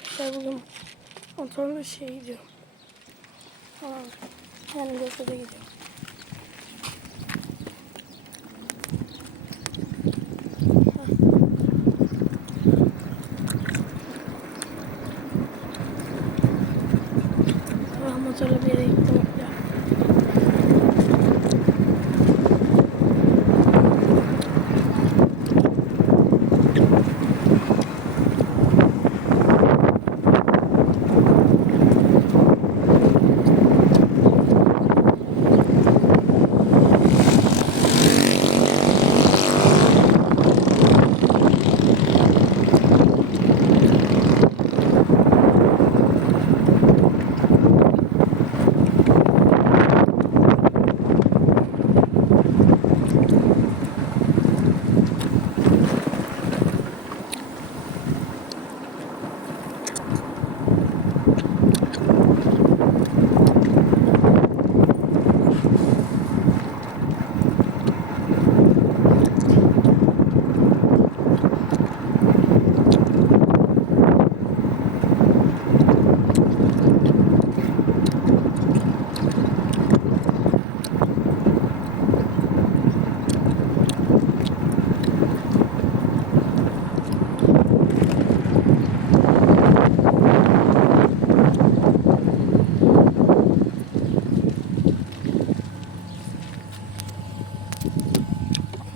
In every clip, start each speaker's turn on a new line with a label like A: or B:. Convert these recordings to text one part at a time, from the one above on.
A: arkadaşlar bugün motorlu şey gidiyorum. Yani Gökçe'de gidiyorum. Ah, motorla bir yere gittim. Ya.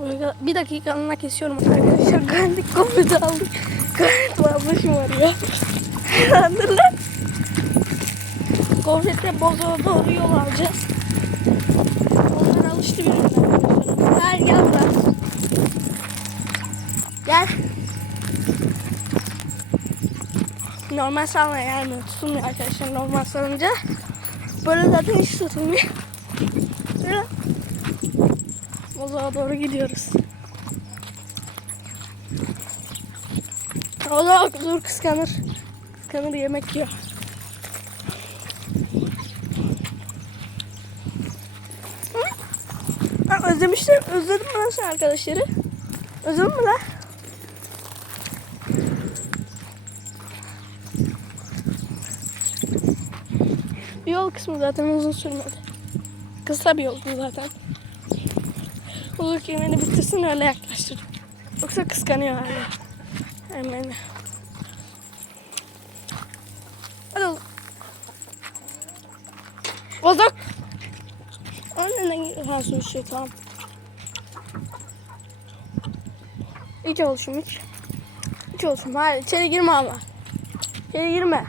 A: Böyle Bir dakikalığına kesiyorum arkadaşlar. Gardik komedi aldık. Gardik bablaşım arıyor. Dur lan. Gofretle bozoğa doğru yol alacağız. Onlar alıştı birbirine arkadaşlar. Gel buraya. Gel. Normal salmaya gelmiyor. Tutulmuyor arkadaşlar normal salınca. Böyle zaten hiç tutulmuyor. Böyle doğru gidiyoruz. O da dur kıskanır. Kıskanır yemek yiyor. Ha, özlemiştim. Özledim mi lan sen arkadaşları? Özledin mi lan? Yol kısmı zaten uzun sürmedi. Kısa bir yoldu zaten. Uluk yemeğini bitirsin öyle yaklaştır. Yoksa kıskanıyor hala. Hemen. Hadi oğlum. Bozok. Annenden ha su içiyor tamam. İç oluşum iç. İç oluşum. Hayır içeri girme ama. İçeri girme.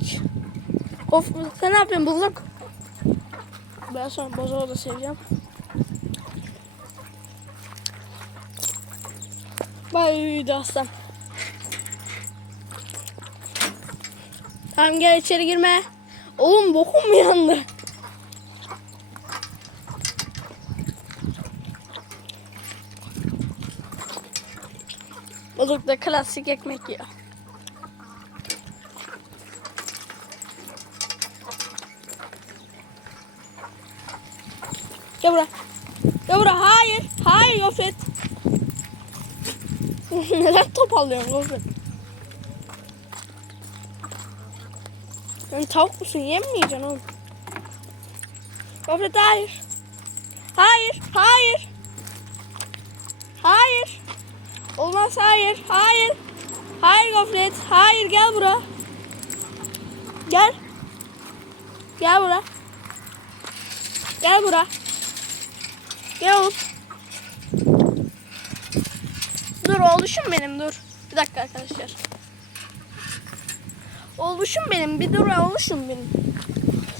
A: İç. Of sen ne yapıyorsun bozok? Ben sonra bozoğu da seveceğim. Bayıydı aslan. Tamam gel içeri girme. Oğlum bokum mu yandı? Bozuk da klasik ekmek yiyor. Gel buraya. Gel buraya. Hayır. Hayır Gofret. Neden top alıyorsun Gofret? Sen tavuk musun? Yem mi yiyeceksin oğlum? Gofret hayır. Hayır. Hayır. Hayır. Olmaz hayır. Hayır. Hayır Gofret. Hayır gel buraya. Gel. Gel buraya. Gel buraya. Gel oğlum. Dur oğluşum benim dur. Bir dakika arkadaşlar. Oğluşum benim bir dur oğluşum benim.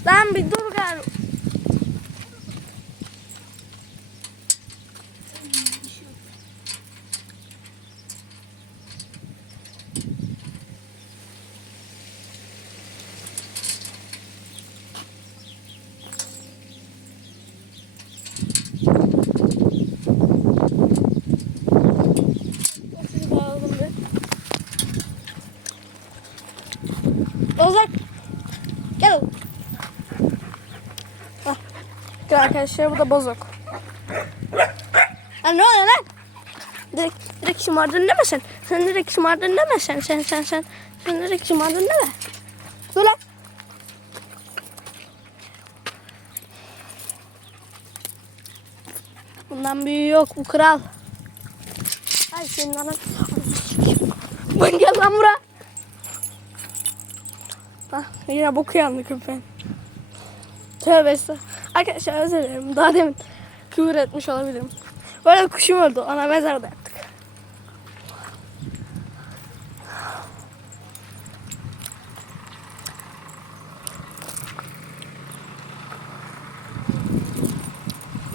A: Lan bir dur gel. Sizi bağladım bir. Ozak. Gel. oğlum. Hah. Gel arkadaşlar bu da bozuk. Lan ne oluyor lan? Direkt, direkt şımardın mi sen? Sen direkt şımardın deme sen sen sen sen. Sen direkt şımardın deme. Dur lan. Bundan büyüğü yok bu kral. Ay senin anan. Ben gel lan bura. Ah, yine boku yandı köpeğin. Tövbe estağfurullah. Arkadaşlar özür dilerim. Daha demin küfür etmiş olabilirim. Böyle kuşum öldü. Ona mezarda yaptık.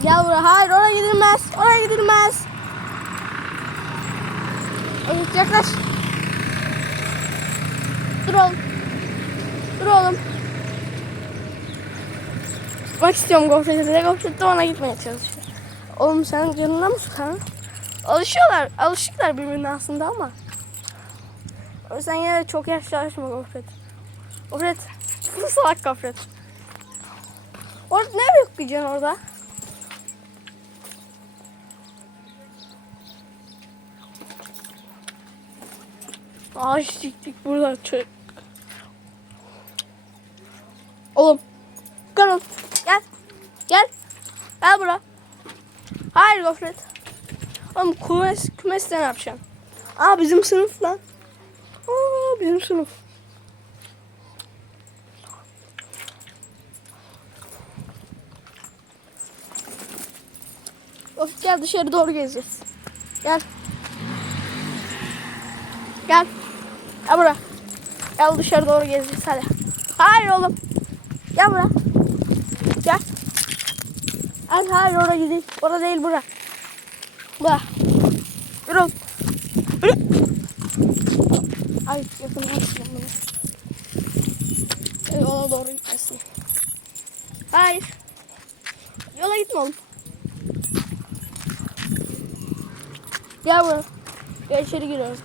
A: Gel buraya. Hayır oraya gidilmez. Oraya gidilmez. Yaklaş. Dur oğlum. Dur oğlum. Bak istiyorum gofreti de gofret de ona gitmeye çalışıyor. Oğlum sen canına mı sıkan? Alışıyorlar. Alışıklar birbirine aslında ama. Yüzden yine de çok yaşlaşma gofret. Gofret. Çıkın salak gofret. Orada ne bekleyeceksin orada? Ağaç diktik burada. Tö- Oğlum. Gel. Gel. Gel. Gel bura. Hayır gofret. Oğlum kümes, kümeste ne yapacaksın? Aa bizim sınıf lan. Aa bizim sınıf. Of gel dışarı doğru gezeceğiz. Gel. Gel. Gel bura. Gel dışarı doğru gezeceğiz hadi. Hayır oğlum. Gel bura. Gel. Hayır hayır oraya gidelim. Orada değil bura. Bura. Yürü. Ay yakınlaştım bunu. Ee, Yola doğru gitmesin. Hayır. Yola gitme oğlum. Gel buraya. Gel içeri giriyoruz.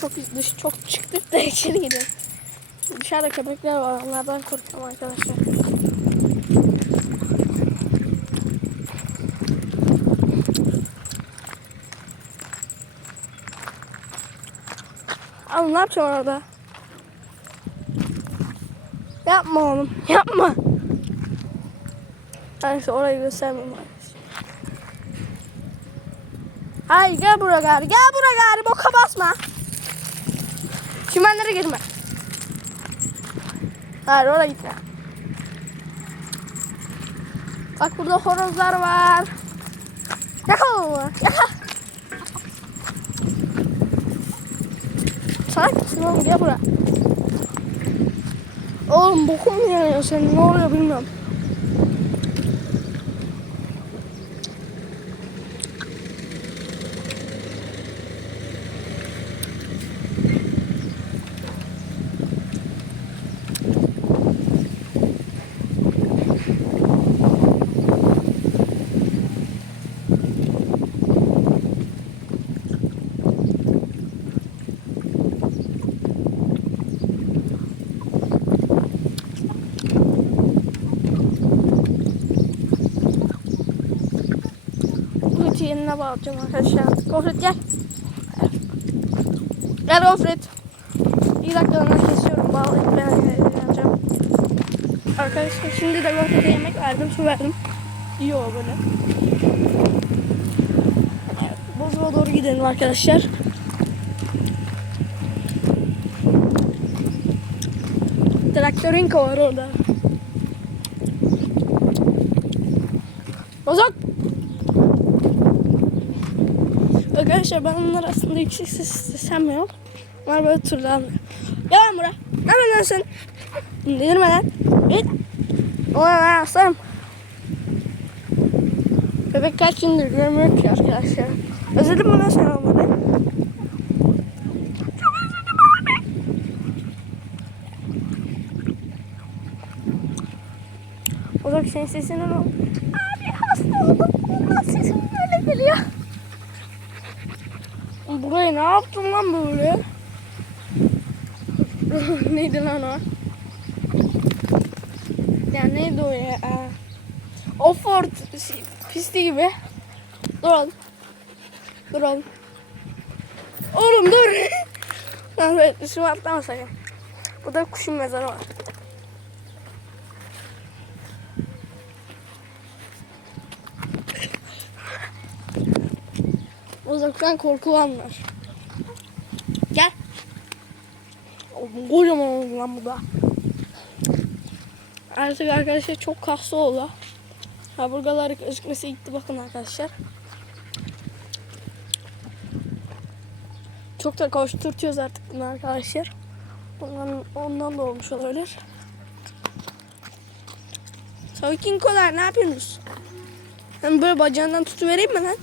A: Çok dış çok çıktık da içeri giriyoruz. Dışarıda köpekler var. Onlardan korkuyorum arkadaşlar. Abi ne yapacağım orada? Yapma oğlum. Yapma. Neyse orayı göstermem arkadaşlar. Hayır gel buraya gari. Gel buraya gari. Boka basma. Çimenlere girme. Hayır oraya gitme. Bak burada horozlar var. Yakala onu. Yakala. Mısın oğlum gel buraya. Oğlum bokum yanıyor senin ne oluyor bilmiyorum. Yerine bağlayacağım arkadaşlar. Gofret gel. Gel Gofret. İyi dakikalarına kesiyorum. Bağlayıp ben yapacağım. Arkadaşlar şimdi de Gofret'e yemek verdim. Su verdim. İyi o böyle. Evet, doğru gidelim arkadaşlar. Traktörün var orada. Bozok. Arkadaşlar ben onlar aslında yüksek ses istemiyorum. Onlar böyle turlanıyor. Gel buraya. Ne yapıyorsun lan sen? Delirme lan. Git. Ben aslanım. Bebek kaç gündür görmüyor ki arkadaşlar. Özledim lan sen onları? Çok özledim abi. Zaman senin sesini ne oldu? Abi hasta oldum. Ondan sesim böyle geliyor. Burayı ne yaptın lan böyle? neydi lan o? Ya neydi o ya? Offroad pisti gibi. Dur oğlum. Dur oğlum. Oğlum dur. Lan böyle üstüme atlama sakın. Burada kuşun mezarı var. Uzaktan korkulanlar. Gel. Kocaman oldu lan bu da. Artık arkadaşlar çok kaslı oldu. Kaburgaları gözükmesi gitti bakın arkadaşlar. Çok da koşturtuyoruz artık bunu arkadaşlar. Ondan, ondan da olmuş olabilir. Sakin kolar ne yapıyorsunuz? Ben böyle bacağından tutuvereyim mi lan?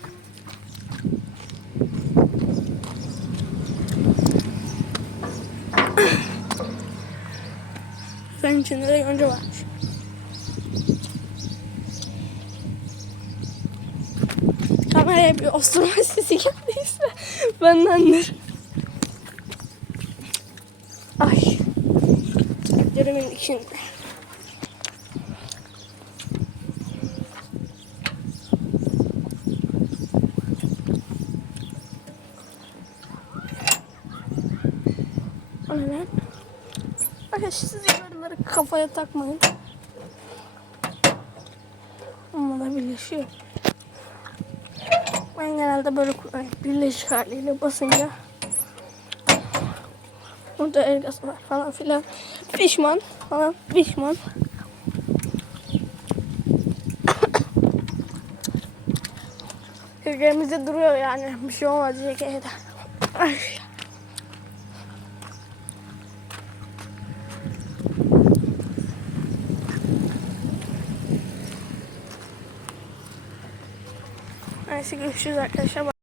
A: Senin içinde de yonca varmış. Kameraya bir osturma sesi geldiyse bendendir. Ay. Derimin içinde. O ne lan? Arkadaşlar siz yukarıları kafaya takmayın. Onunla da birleşiyor. Ben genelde böyle kullanıyorum. Birleşik haliyle basınca. Burada ergası var falan filan. Pişman falan pişman. Ülkemizde duruyor yani. Bir şey olmaz CK'de. Ay. Neyse görüşürüz arkadaşlar.